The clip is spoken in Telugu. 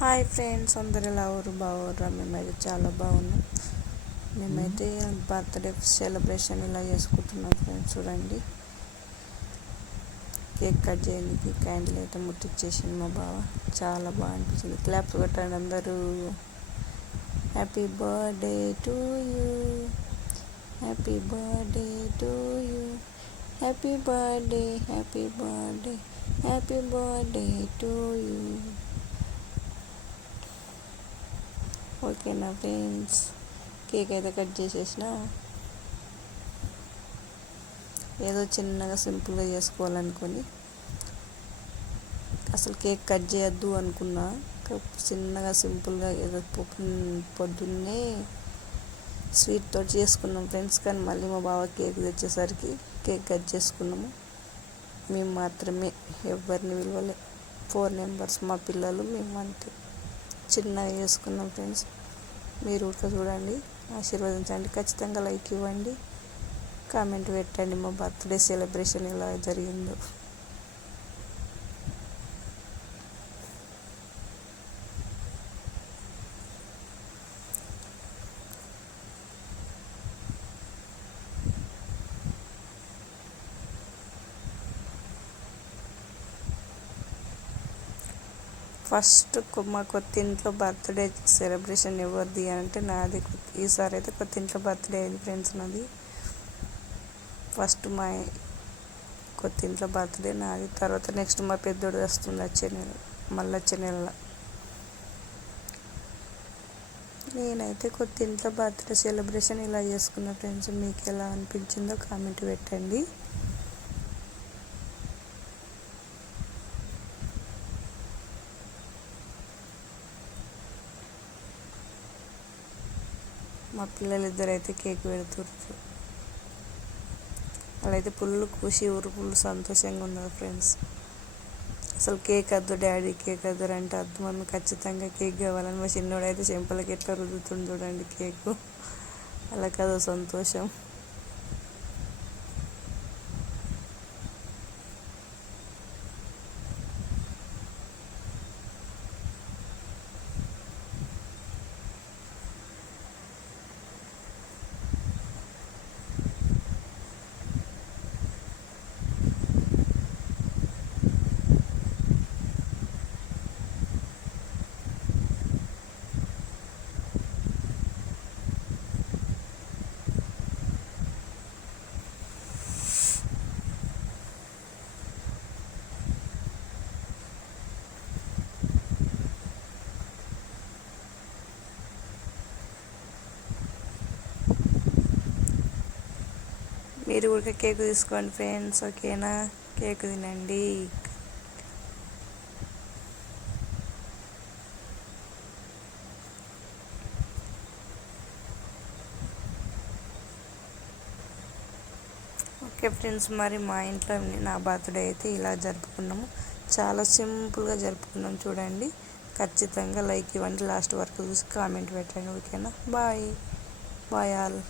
హాయ్ ఫ్రెండ్స్ అందరు ఎలా ఊరు బాగుర్రా మేమైతే చాలా బాగున్నాం. మేమైతే బర్త్డే సెలబ్రేషన్ ఇలా చేసుకుంటున్నాం ఫ్రెండ్స్ చూడండి. కేక్ కట్ చేయడానికి క్యాండిల్ అయితే ముట్టించేసింది మా బావ. చాలా బాగా అనిపించింది. క్లాప్స్ కొట్టండి అందరూ. Happy birthday to you happy birthday to you happy birthday happy birthday happy birthday to you ఓకేనా ఫ్రెండ్స్. కేక్ అయితే కట్ చేసేసిన. ఏదో చిన్నగా సింపుల్గా చేసుకోవాలనుకొని. అసలు కేక్ కట్ చేయొద్దు అనుకున్నా. చిన్నగా సింపుల్గా ఏదో పొద్దున్నే స్వీట్ తోటి చేసుకున్నాం ఫ్రెండ్స్. కానీ మళ్ళీ మా బావ కేక్ తెచ్చేసరికి కేక్ కట్ చేసుకున్నాము. మేము మాత్రమే ఎవరిని విలువలే ఫోర్ మెంబర్స్ మా పిల్లలు మేము అంతే చిన్నగా చేసుకున్నాం ఫ్రెండ్స్. మీరు ఉడక చూడండి. ఆశీర్వదించండి. ఖచ్చితంగా లైక్ ఇవ్వండి. కామెంట్ పెట్టండి. మా బర్త్డే సెలబ్రేషన్ ఎలా జరిగిందో. ఫస్ట్ మా కొత్త ఇంట్లో బర్త్డే సెలబ్రేషన్ ఎవరిది అంటే నాది. ఈసారి అయితే కొత్త ఇంట్లో బర్త్డే అయింది ఫ్రెండ్స్ నాది. ఫస్ట్ మా కొత్త ఇంట్లో బర్త్డే నాది. తర్వాత నెక్స్ట్ మా పెద్దోడు వస్తుంది వచ్చే నెల మళ్ళీ వచ్చే నెల నేనైతే కొత్త ఇంట్లో బర్త్డే సెలబ్రేషన్ ఇలా చేసుకున్న ఫ్రెండ్స్. మీకు ఎలా అనిపించిందో కామెంట్ పెట్టండి. మా పిల్లలు ఇద్దరు అయితే కేక్ పెడుతుర్రు. వాళ్ళైతే పుల్లు కూసి ఊరు పుల్లు సంతోషంగా ఉన్నారు ఫ్రెండ్స్. అసలు కేక్ వద్దు డాడీ కేక్ వద్దు అంటే అద్దు మమ్మీ ఖచ్చితంగా కేక్ కావాలని మా చిన్నోడు అయితే చెంపలకి ఎట్లా రుద్దుతుంది చూడండి కేకు. అలా కదా సంతోషం. మీరు కూడా కేక్ తీసుకోండి ఫ్రెండ్స్ ఓకేనా? కేక్ తినండి. ఓకే ఫ్రెండ్స్ మరి మా ఇంట్లో నా బర్త్డే అయితే ఇలా జరుపుకున్నాము. చాలా సింపుల్గా జరుపుకున్నాం చూడండి. ఖచ్చితంగా లైక్ ఇవ్వండి. లాస్ట్ వరకు చూసి కామెంట్ పెట్టండి ఓకేనా? బాయ్. Bye all.